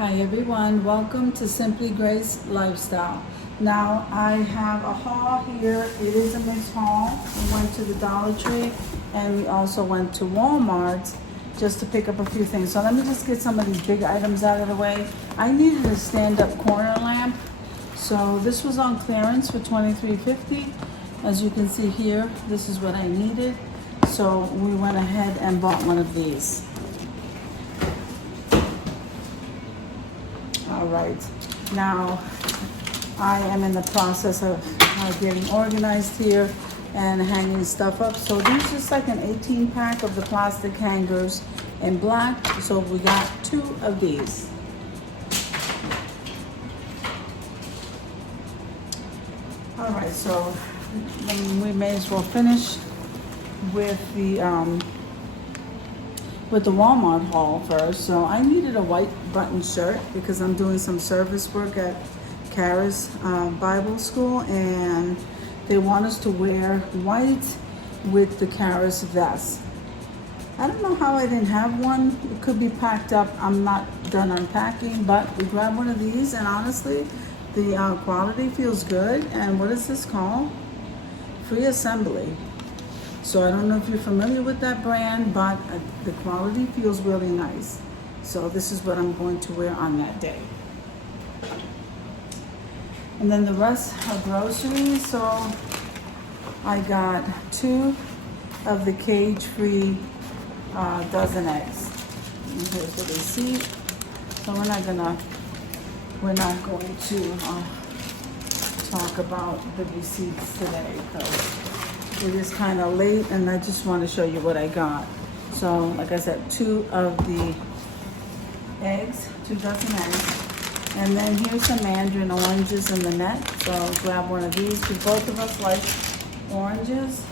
Hi everyone, welcome to Simply Grace Lifestyle. Now I have a haul here. It is a mixed haul. We went to the Dollar Tree and we also went to Walmart just to pick up a few things. So let me just get some of these big items out of the way. I needed a stand-up corner lamp. So this was on clearance for $23.50. As you can see here, this is what I needed. So we went ahead and bought one of these. All right, now I am in the process of getting organized here and hanging stuff up. So these are just like an 18 pack of the plastic hangers in black. So we got 2 of these. All right, so we may as well finish with the Walmart haul first. So I needed a white button shirt because I'm doing some service work at Kara's Bible school, and they want us to wear white with the Kara's vest. I don't know how I didn't have one. It could be packed up. I'm not done unpacking, but we grabbed one of these, and honestly, the quality feels good. And what is this called? Free Assembly. So I don't know if you're familiar with that brand, but the quality feels really nice. So this is what I'm going to wear on that day. And then the rest are groceries. So I got 2 of the cage-free dozen eggs. And here's the receipt. So we're not going to talk about the receipts today because it is kind of late, and I just want to show you what I got. So, like I said, 2 of the eggs, 2 dozen eggs. And then here's some mandarin oranges in the net. So grab one of these because both of us like oranges.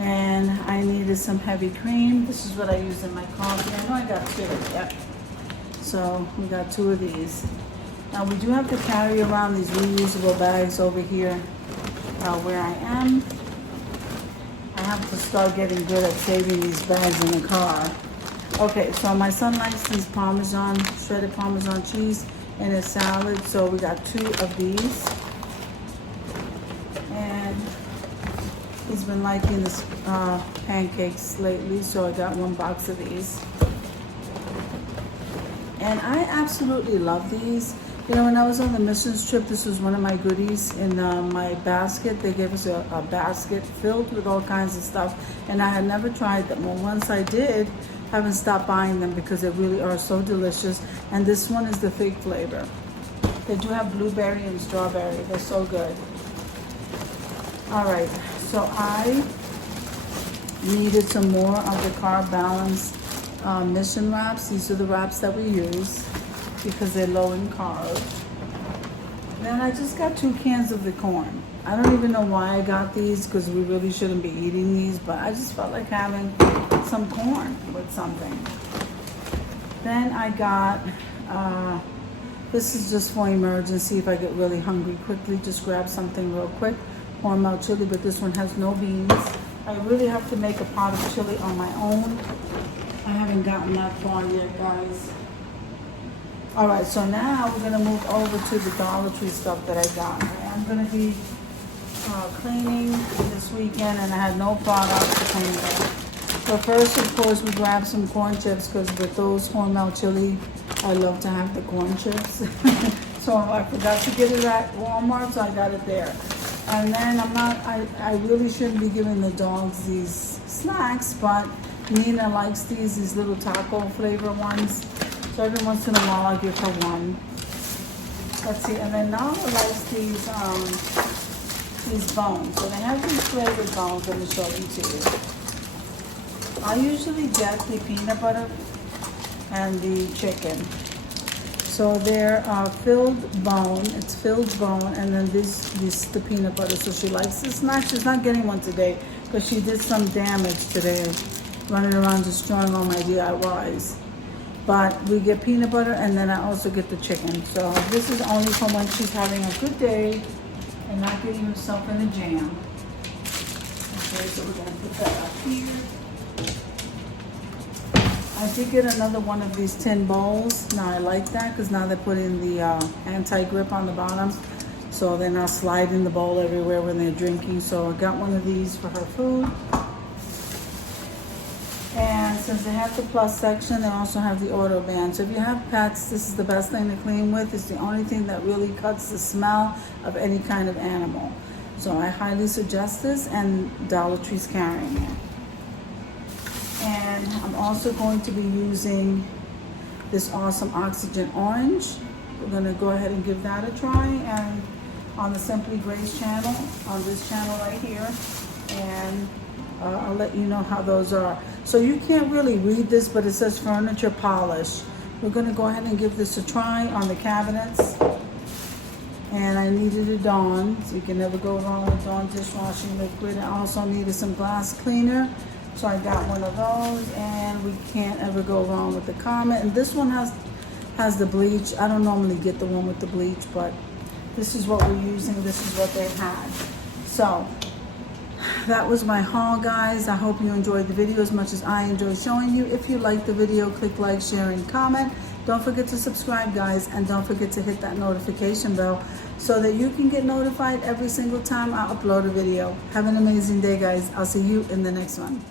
And I needed some heavy cream. This is what I use in my coffee. I know I got 2, yep. So we got 2 of these. Now we do have to carry around these reusable bags over here where I am. I have to start getting good at saving these bags in the car. Okay, so my son likes these shredded Parmesan cheese in his salad, so we got 2 of these. And he's been liking this pancakes lately, so I got 1 box of these. And I absolutely love these. You know, when I was on the missions trip, this was one of my goodies in my basket. They gave us a basket filled with all kinds of stuff, and I had never tried them. Well, once I did, I haven't stopped buying them because they really are so delicious. And this one is the fig flavor. They do have blueberry and strawberry. They're so good. All right, so I needed some more of the Carb Balance mission wraps. These are the wraps that we use because they're low in carbs. Then I just got 2 cans of the corn. I don't even know why I got these because we really shouldn't be eating these, but I just felt like having some corn with something. Then I got, this is just for emergency if I get really hungry quickly, just grab something real quick. Hormel chili, but this one has no beans. I really have to make a pot of chili on my own. I haven't gotten that far yet, guys. All right, so now we're gonna move over to the Dollar Tree stuff that I got. I'm gonna be cleaning this weekend, and I had no products to clean with. So first, of course, we grabbed some corn chips because with those Hormel chili, I love to have the corn chips. So I forgot to get it at Walmart, so I got it there. And then I really shouldn't be giving the dogs these snacks, but Nina likes these little taco flavor ones. So every once in a while I give her one. Let's see, and then Nala likes these bones. So they have these flavored bones. Let me show them to you. I usually get the peanut butter and the chicken. So they're filled bone. It's filled bone, and then this the peanut butter. So she likes this snack. She's not getting one today because she did some damage today, running around destroying all my DIYs. But we get peanut butter, and then I also get the chicken. So this is only for when she's having a good day and not getting herself in a jam. Okay, so we're gonna put that up here. I did get another one of these tin bowls. Now I like that because now they're putting the anti-grip on the bottom, so they're not sliding the bowl everywhere when they're drinking. So I got one of these for her food. And since they have the plus section, they also have the auto band. So if you have pets, this is the best thing to clean with. It's the only thing that really cuts the smell of any kind of animal. So I highly suggest this, and Dollar Tree's carrying it. And I'm also going to be using this awesome Oxygen Orange. We're gonna go ahead and give that a try, and on the Simply Grace channel, on this channel right here, and I'll let you know how those are. So you can't really read this, but it says furniture polish. We're gonna go ahead and give this a try on the cabinets. And I needed a Dawn, so you can never go wrong with Dawn dishwashing liquid. I also needed some glass cleaner, so I got one of those, and we can't ever go wrong with the Comet. And this one has the bleach. I don't normally get the one with the bleach, but this is what we're using. This is what they had. So that was my haul, guys. I hope you enjoyed the video as much as I enjoy showing you. If you liked the video, click like, share, and comment. Don't forget to subscribe, guys, and don't forget to hit that notification bell so that you can get notified every single time I upload a video. Have an amazing day, guys. I'll see you in the next one.